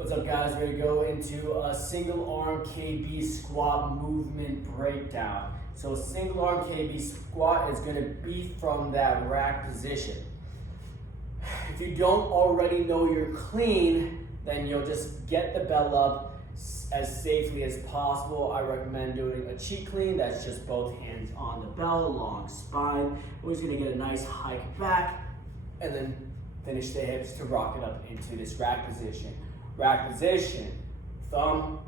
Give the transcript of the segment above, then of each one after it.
What's up, guys? We're going to go into a single arm KB squat movement breakdown. So a single arm KB squat is going to be from that rack position. If you don't already know you're clean, then you'll just get the bell up as safely as possible. I recommend doing a cheat clean. That's just both hands on the bell, long spine. We're just going to get a nice hike back and then finish the hips to rock it up into this rack position. Rack position, thumb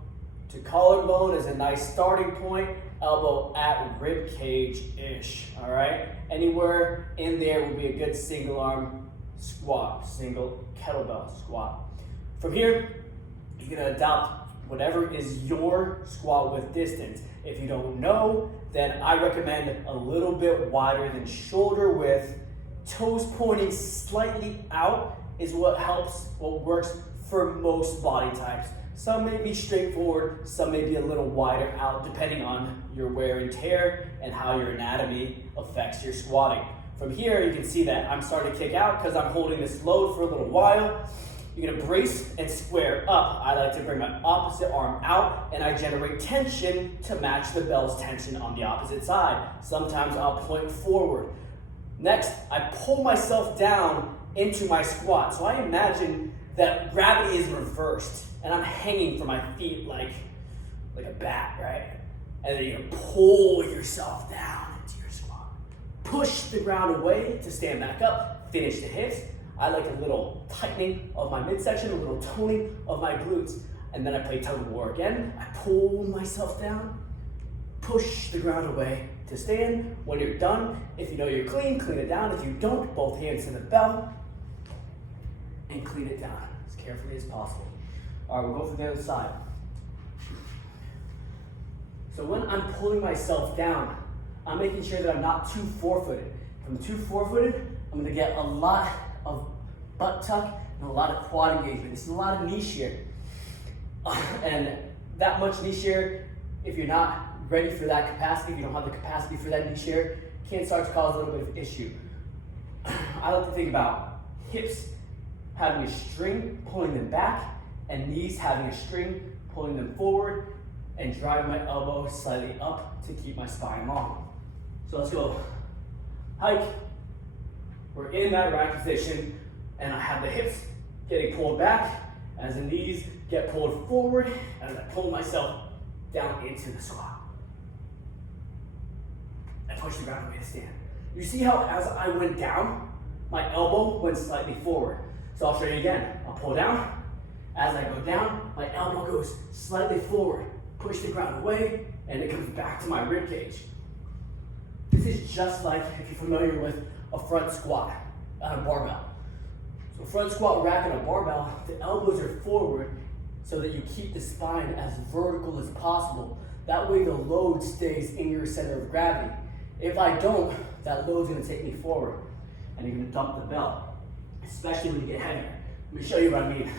to collarbone is a nice starting point, elbow at rib cage-ish, all right? Anywhere in there will be a good single arm squat, single kettlebell squat. From here, you're gonna adopt whatever is your squat with distance. If you don't know, then I recommend a little bit wider than shoulder width. Toes pointing slightly out is what works for most body types. Some may be straightforward, some may be a little wider out depending on your wear and tear and how your anatomy affects your squatting. From here, you can see that I'm starting to kick out because I'm holding this load for a little while. You're gonna brace and square up. I like to bring my opposite arm out and I generate tension to match the bell's tension on the opposite side. Sometimes I'll point forward. Next, I pull myself down into my squat. So I imagine that gravity is reversed and I'm hanging from my feet like a bat, right? And then you're gonna pull yourself down into your squat. Push the ground away to stand back up, finish the hips. I like a little tightening of my midsection, a little toning of my glutes. And then I play tug of war again. I pull myself down, push the ground away to stand. When you're done, if you know you're clean it down. If you don't, both hands to the bell and clean it down as carefully as possible. All right, we'll go for the other side. So when I'm pulling myself down, I'm making sure that I'm not too four-footed. If I'm too four-footed, I'm gonna get a lot of butt tuck and a lot of quad engagement. It's a lot of knee shear. And that much knee shear, if you're not ready for that capacity, if you don't have the capacity for that knee shear, can start to cause a little bit of issue. I like to think about hips having a string, pulling them back, and knees having a string, pulling them forward, and drive my elbow slightly up to keep my spine long. So let's go. Hike. We're in that rack position, and I have the hips getting pulled back as the knees get pulled forward as I pull myself down into the squat. And push the ground away to stand. You see how as I went down, my elbow went slightly forward. So I'll show you again. I'll pull down. As I go down, my elbow goes slightly forward. Push the ground away, and it comes back to my rib cage. This is just like if you're familiar with a front squat on a barbell. So front squat rack on a barbell, the elbows are forward so that you keep the spine as vertical as possible. That way the load stays in your center of gravity. If I don't, that load's gonna take me forward and you're gonna dump the bell, especially when you get heavier. Let me show you what I mean.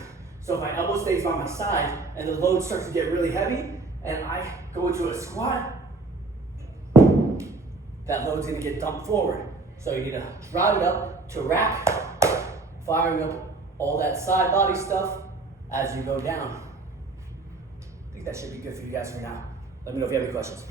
So if my elbow stays by my side and the load starts to get really heavy and I go into a squat, that load's gonna get dumped forward. So you need to drive it up to rack, firing up all that side body stuff as you go down. I think that should be good for you guys for now. Let me know if you have any questions.